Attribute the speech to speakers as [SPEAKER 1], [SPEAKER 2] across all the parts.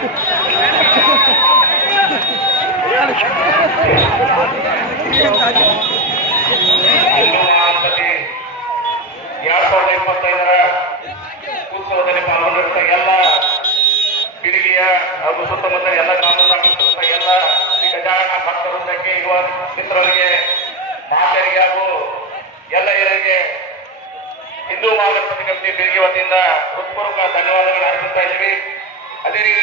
[SPEAKER 1] ಎರಡ್ ಸಾವಿರದ ಇಪ್ಪತ್ತೈದರ ಎಲ್ಲ ಕಿಡಿಗಿಯ ಹಾಗೂ ಸುತ್ತಮುತ್ತ ಎಲ್ಲ ಗ್ರಾಮದ ಎಲ್ಲ ಶ್ರೀ ಮಿತ್ರರಿಗೆ ಮಾತೆಯರಿಗೆ ಹಾಗೂ ಎಲ್ಲ ಹಿಂದೂ ಮಾರ್ಗದರ್ಶನ ಕಮಿಟಿ ಬೆಳಗ್ಗೆ ವತಿಯಿಂದ ಹೃತ್ಪೂರ್ವಕ ಧನ್ಯವಾದಗಳನ್ನು ಅರ್ಪಿಸ್ತಾ ಇದ್ದೀವಿ ಅದೇ ರೀತಿ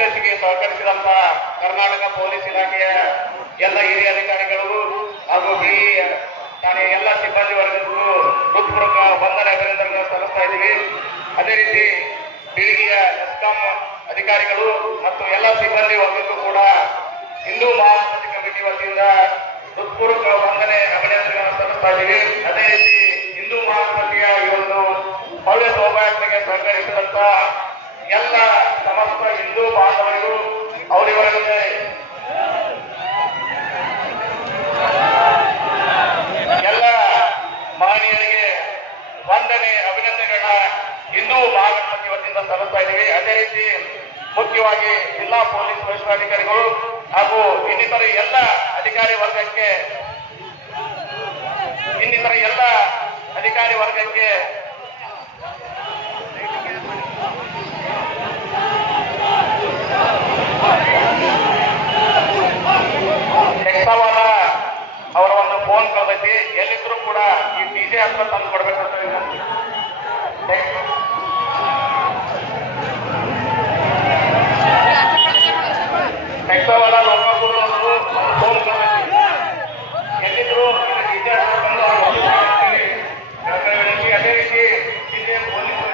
[SPEAKER 1] ಯಶಸ್ವಿಗೆ ಸಹಕರಿಸಿದಂತ ಕರ್ನಾಟಕ ಪೊಲೀಸ್ ಇಲಾಖೆಯ ಎಲ್ಲ ಹಿರಿಯ ಅಧಿಕಾರಿಗಳು ಹಾಗೂ ಬಿ ಠಾಣೆಯ ಎಲ್ಲ ಸಿಬ್ಬಂದಿ ವರ್ಗಕ್ಕೂ ಹೃತ್ಪೂರ್ವಕ ವಂದನೆ, ಅಭಿನಂದನೆಗಳನ್ನು ಸಲ್ಲಿಸ್ತಾ ಇದ್ದೀವಿ. ಅದೇ ರೀತಿ ಬೀಳಿಗೆಯ ಎಸ್ಕಾಂ ಅಧಿಕಾರಿಗಳು ಮತ್ತು ಎಲ್ಲ ಸಿಬ್ಬಂದಿ ವರ್ಗಕ್ಕೂ ಕೂಡ ಹಿಂದೂ ಮಹಾಸಭೆ ಕಮಿಟಿ ವತಿಯಿಂದ ಹೃತ್ಪೂರ್ವಕ ವಂದನೆ, ಅಭಿನಂದನೆಗಳನ್ನು ಸಲ್ಲಿಸ್ತಾ ಇದ್ದೀವಿ. ಅದೇ ರೀತಿ ಹಿಂದೂ ಮಹಾಸಭೆಯ ಈ ಒಂದು ಭವ್ಯ ಶೋಭಾಯಾತ್ರೆಗೆ ಸಹಕರಿಸಿದಂತ ಎಲ್ಲ ಸಮಸ್ತ ಹಿಂದೂ ಬಾಂಧವರಿಗೂ ಅವರಿವರಿಗೆ ಎಲ್ಲ ಮಹನೀಯರಿಗೆ ವಂದನೆ, ಅಭಿನಂದನೆಗಳನ್ನ ಹಿಂದೂ ಮಹಾಗಣಪತಿ ವತಿಯಿಂದ ಸಲ್ಲಿಸ್ತಾ ಇದ್ದೀವಿ. ಅದೇ ರೀತಿ ಮುಖ್ಯವಾಗಿ ಜಿಲ್ಲಾ ಪೊಲೀಸ್ ವರಿಷ್ಠಾಧಿಕಾರಿಗಳು ಹಾಗೂ ಇನ್ನಿತರ ಎಲ್ಲ ಅಧಿಕಾರಿ ವರ್ಗಕ್ಕೆ, ಇನ್ನಿತರ ಎಲ್ಲ ಅಧಿಕಾರಿ ವರ್ಗಕ್ಕೆ ಅನುಕೂಲಕೈತಿ ಎಲ್ಲಿದ್ರು ಕೂಡ ಈ ಡಿಜೆ ಅಂತ ತಂದು ಕೊಡ್ಬೇಕಂತ